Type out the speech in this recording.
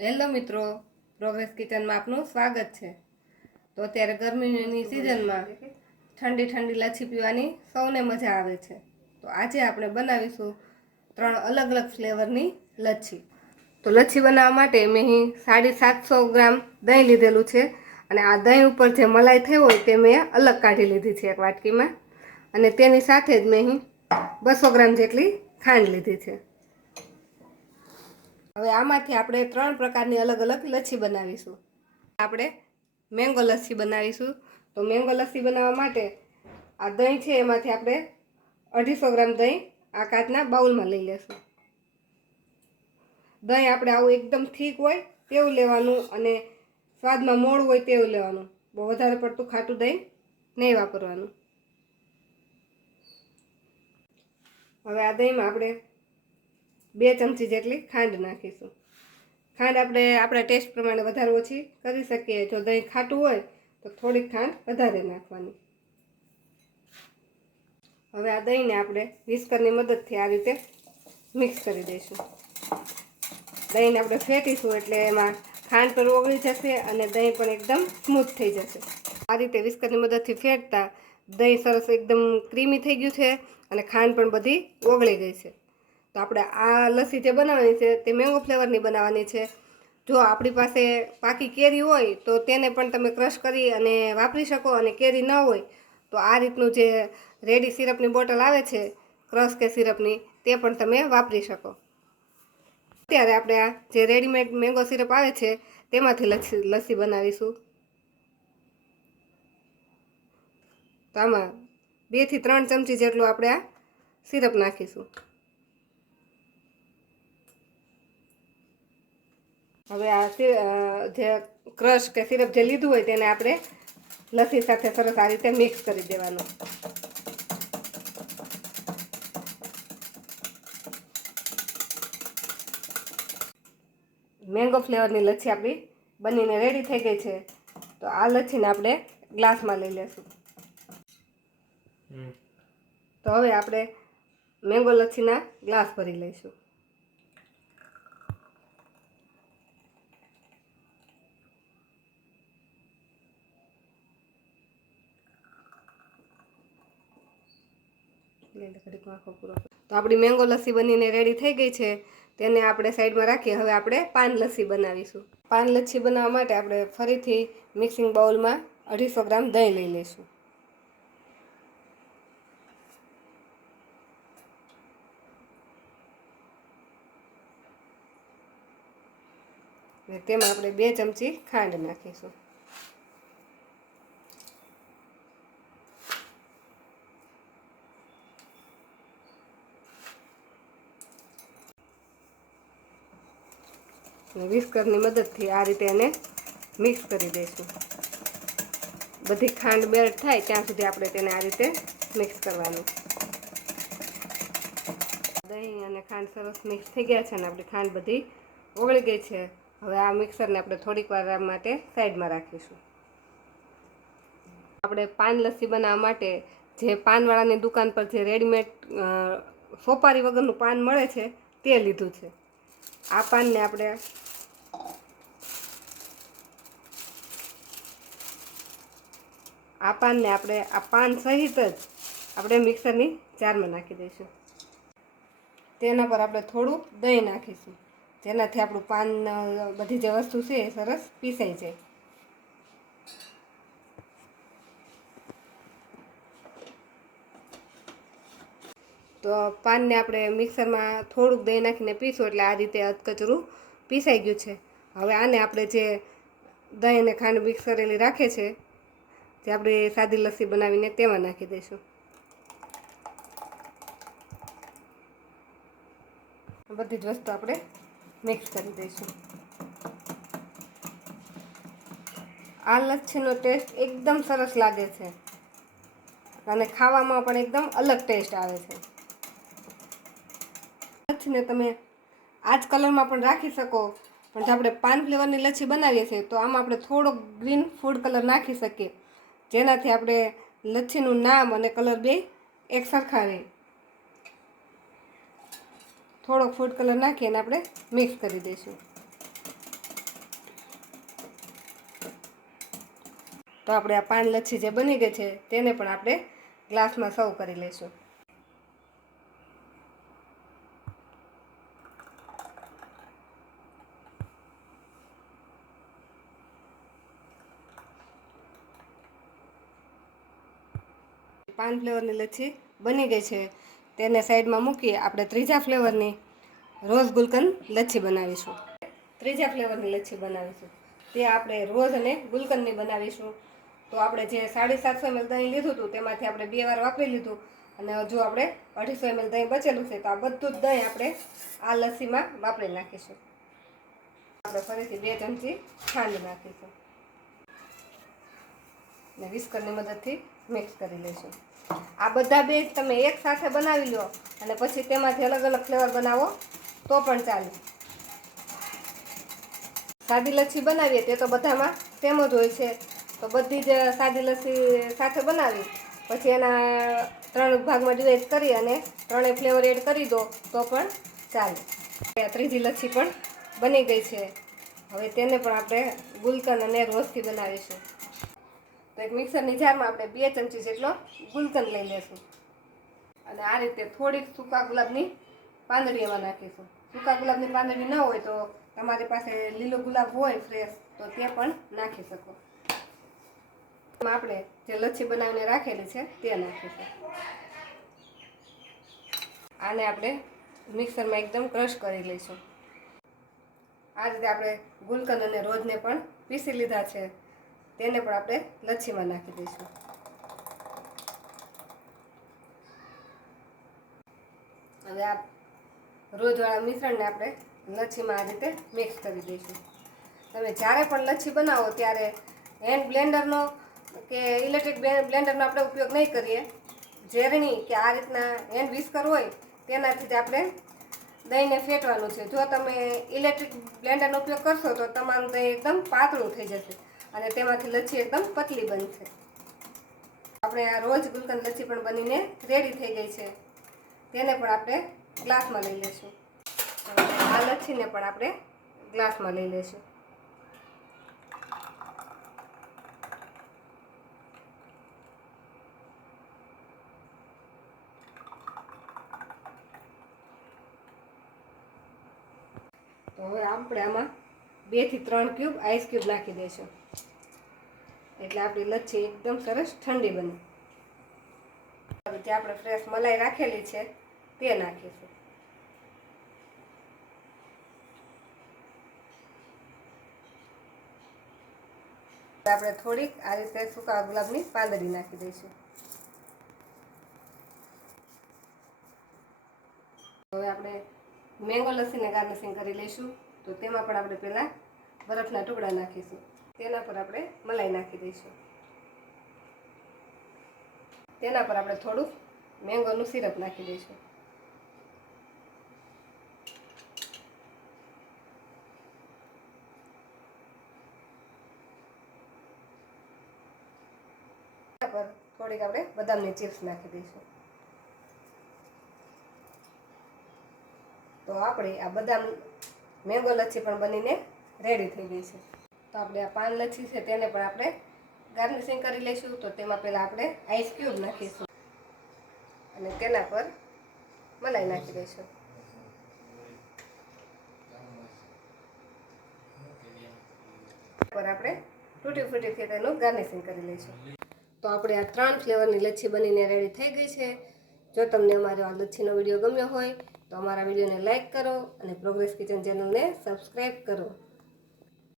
Hello મિત્રો, progress કિચનમાં આપનું સ્વાગત છે। તો અત્યારે ગરમીની સિઝનમાં ઠંડી ઠંડી લચ્છી પીવાની સૌને મજા આવે છે। તો આજે આપણે બનાવીશું 3 અલગ અલગ ફ્લેવરની લચ્છી। તો લચ્છી બનાવવા માટે મેં અહીં 750 ગ્રામ દહીં લીધેલું છે અને આ દહીં ઉપર જે મલાઈ થઈ હોય તે મેં અલગ કાઢી લીધી છે એક વાટકીમાં, અને તેની સાથે જ મેં અહીં 200 ગ્રામ જેટલી ખાંડ લીધી છે। હવે આમાંથી આપણે 3 પ્રકારની અલગ અલગ લચ્છી બનાવીશું। આપણે મેંગો લસ્સી બનાવીશું। તો મેંગો લસ્સી બનાવવા માટે આ દહીં છે એમાંથી આપણે 250 ગ્રામ દહીં આ કાચના બાઉલમાં લઈ લેશું। દહીં આપણે આવું એકદમ ઠીક હોય તેવું લેવાનું અને સ્વાદમાં મોળું હોય તેવું લેવાનું, બહુ વધારે પડતું ખાટું દહીં નહીં વાપરવાનું। હવે આ દહીંમાં આપણે 2 ચમચી જેટલી ખાંડ નાખીશું। ખાંડ આપણે આપણા ટેસ્ટ પ્રમાણે વધારે ઓછી કરી શકીએ। જો દહીં ખાટું હોય તો થોડીક ખાંડ વધારે નાખવાની। હવે આ દહીંને આપણે વિસ્કરની મદદથી આ રીતે મિક્સ કરી દઈશું। દહીંને આપણે ફેંટીશું એટલે એમાં ખાંડ પણ ઓગળી જશે અને દહીં પણ એકદમ સ્મૂથ થઈ જશે। આ રીતે વિસ્કરની મદદથી ફેંટતા દહીં સરસ એકદમ ક્રીમી થઈ ગયું છે અને ખાંડ પણ બધી ઓગળી ગઈ છે। તો આપણે આ લસ્સી જે બનાવવાની છે તે મેંગો ફ્લેવરની બનાવવાની છે। જો આપણી પાસે પાકી કેરી હોય તો તેને પણ તમે ક્રશ કરી અને વાપરી શકો, અને કેરી ન હોય તો આ રીતનું જે રેડી સિરપની બોટલ આવે છે ક્રશ કે સિરપની, તે પણ તમે વાપરી શકો। અત્યારે આપણે આ જે રેડીમેડ મેંગો સિરપ આવે છે તેમાંથી લસ્સી બનાવીશું। તો આમાં 2 થી 3 ચમચી જેટલું આપણે આ સિરપ નાખીશું। હવે આ જે ક્રશ કે સિરપ જે લીધું હોય તેને આપણે લસ્સી સાથે સરસ આ રીતે મિક્સ કરી દેવાનું। મેંગો ફ્લેવરની લચ્છી આપણી બનીને રેડી થઈ ગઈ છે। તો આ લચ્છીને આપણે ગ્લાસમાં લઈ લેશું। તો હવે આપણે મેંગો લચ્છીના ગ્લાસ ભરી લઈશું। તો આપણી મેંગો લસ્સી બનીને રેડી થઈ ગઈ છે, તેને આપણે સાઈડમાં રાખીએ। હવે આપણે પાન લસ્સી બનાવીશું। પાન લસ્સી બનાવવા માટે આપણે ફરીથી મિક્સિંગ બાઉલમાં 250 ગ્રામ દહીં લઈ લઈશું। અને તેમાં આપણે 2 ચમચી ખાંડ નાખીશું। વિસ્કરની મદદથી આ રીતે એને મિક્સ કરી દઈશું। બધી ખાંડ મેલ્ટ થાય ત્યાં સુધી આપણે તેને આ રીતે મિક્સ કરવાનું। દહીં અને ખાંડ સરસ મિક્સ થઈ ગયા છે અને આપણી ખાંડ બધી ઓગળી ગઈ છે। હવે આ મિક્સરને આપણે થોડીક વાર માટે સાઈડમાં રાખીશું। આપણે પાન લસ્સી બનાવવા માટે જે પાનવાળાની દુકાન પર જે રેડીમેડ સોપારી વગરનું પાન મળે છે તે લીધું છે। આ પાનને આપણે આ પાન સહિત જ આપણે મિક્સરની જારમાં નાખી દઈશું। તેના પર આપણે થોડું દહીં નાખીશું, જેનાથી આપણું પાન બધી જે વસ્તુ છે એ સરસ પીસાઈ જાય। તો પાનને આપણે મિક્સરમાં થોડુંક દહીં નાખીને પીશું એટલે આ રીતે અધકચરું પીસાઈ ગયું છે। હવે આને આપણે જે દહીં અને ખાંડ મિક્સ કરેલી રાખે છે, જે આપણે સાદી લસ્સી બનાવીને તેમાં નાખી દઈશું। બધી જ વસ્તુ આપણે મિક્સ કરી દઈશું। આ લચ્છીનો ટેસ્ટ એકદમ સરસ લાગે છે અને ખાવામાં પણ એકદમ અલગ ટેસ્ટ આવે છે। લચ્છીને તમે આ જ કલરમાં પણ રાખી શકો, પણ જો આપણે પાન ફ્લેવરની લચ્છી બનાવીએ છીએ તો આમાં આપણે થોડોક ગ્રીન ફૂડ કલર નાખી શકીએ, જેનાથી આપણે લચ્છીનું નામ અને કલર બે એક સરખા રહે। થોડોક ફૂડ કલર નાખી અને આપણે મિક્સ કરી દઈશું। તો આપણે આ પાન લચ્છી જે બની ગઈ છે તેને પણ આપણે ગ્લાસમાં સર્વ કરી લઈશું. પાન ફ્લેવરની લચ્છી બની ગઈ છે. તેને સાઈડમાં મૂકી આપણે ત્રીજા ફ્લેવરની રોઝ ગુલકંદ લચ્છી બનાવીશું. ત્રીજા ફ્લેવરની લચ્છી બનાવીશું તે આપણે રોઝ અને ગુલકંદની બનાવીશું. તો આપણે જે 750 ml દહીં લીધું હતું તેમાંથી આપણે 2 વાર વાપરી લીધું અને હજુ આપણે 250 ml દહીં બચેલું છે. તો આ બધું જ દહીં આપણે આ લસ્સીમાં વાપરી નાખીશું. આપણે ફરીથી 2 ચમચી ખાંડ નાખીશું અને વિસ્કરની મદદથી મિક્સ કરી લઈશું. આ બધા બેચ તમે એક સાથે બનાવી લો અને પછી તેમાંથી અલગ અલગ ફ્લેવર બનાવો તો પણ ચાલે. સાદી લચ્છી બનાવીએ તે તો બધામાં સેમ જ હોય છે. તો બધી જ સાદી લસ્સી સાથે બનાવી પછી એના 3 ભાગમાં ડિવાઈડ કરી અને 3 ફ્લેવર એડ કરી દો તો પણ ચાલે. ત્રીજી લચ્છી પણ બની ગઈ છે. હવે તેને પણ આપણે ગુલકંદ અને રોઝથી બનાવીશું. તો એક મિક્સરની જારમાં આપણે 2 ચમચી જેટલો ગુલકંદ લઈ લઈશું અને આ રીતે થોડીક સૂકા ગુલાબની પાંદડી એમાં નાખીશું. સૂકા ગુલાબની પાંદડી ન હોય તો તમારી પાસે લીલો ગુલાબ હોય ફ્રેશ તો તે પણ નાખી શકો. એમાં આપણે જે લચ્છી બનાવીને રાખેલી છે તે નાખીશું. આને આપણે મિક્સરમાં એકદમ ક્રશ કરી લઈશું. આ રીતે આપણે ગુલકંદ અને રોઝને પણ પીસી લીધા છે. તેને પણ આપણે લચ્છીમાં નાખી દઈશું. હવે આ રોઝવાળા મિશ્રણને આપણે લચ્છીમાં આ રીતે મિક્સ કરી દઈશું. તમે જ્યારે પણ લચ્છી બનાવો ત્યારે હેન્ડ બ્લેન્ડરનો કે ઇલેક્ટ્રિક બ્લેન્ડરનો આપણે ઉપયોગ નહીં કરીએ. ઝેરણી કે આ રીતના હેન્ડ વિસ્કર હોય તેનાથી જ આપણે દહીંને ફેટવાનું છે. જો તમે ઇલેક્ટ્રિક બ્લેન્ડરનો ઉપયોગ કરશો તો તમારું દહીં એકદમ પાતળું થઈ જશે અને તેમાંથી લચ્છી એકદમ પતલી બનશે. આપણે આ રોજ ગુલકંદ લચ્છી પણ બનીને રેડી થઈ ગઈ છે. તેને પણ આપણે ગ્લાસમાં લઈ લઈશું. આ લચ્છીને પણ આપણે ગ્લાસમાં લઈ લઈશું. તો હવે આપણે આમાં 2 થી 3 ક્યુબ આઈસ ક્યુબ નાખી દઈશું એટલે આપણી લચ્છી એકદમ સરસ ઠંડી બને. જે આપણે ફ્રેશ મલાઈ રાખેલી છે તે નાખીશું. આપણે થોડીક આ રીતે સૂકા ગુલાબની પાંદડી નાખી દઈશું. હવે આપણે મેંગો લસ્સીને ગાર્નિશિંગ કરી લઈશું. તો તેમાં પણ આપણે પહેલાં બરફના ટુકડા નાખીશું. તેના પર આપણે મલાઈ નાખી દઈશું. તેના પર આપણે થોડુંક મેંગોનું સિરપ નાખી દઈશું. તેના પર થોડીક આપણે બદામની ચિપ્સ નાખી દઈશું. તો આપણે આ બદામ મેંગો લચ્છી પણ બનીને રેડી થઈ ગઈ છે. તો આપણે આ પાન લચ્છી છે તેને પણ આપણે ગાર્નિશિંગ કરી લઈશું. તો તેમાં પહેલાં આપણે આઈસ ક્યુબ નાખીશું અને તેના પર મલાઈ નાખી દઈશું. પર આપણે તૂટી ફૂટીથી તેનું ગાર્નિશિંગ કરી લઈશું. તો આપણે આ 3 ફ્લેવરની લચ્છી બનીને રેડી થઈ ગઈ છે. જો તમને અમારો આ લચ્છીનો વિડીયો ગમ્યો હોય તો અમારા વિડીયોને લાઈક કરો અને પ્રોગ્રેસ કિચન ચેનલને સબસ્ક્રાઈબ કરો.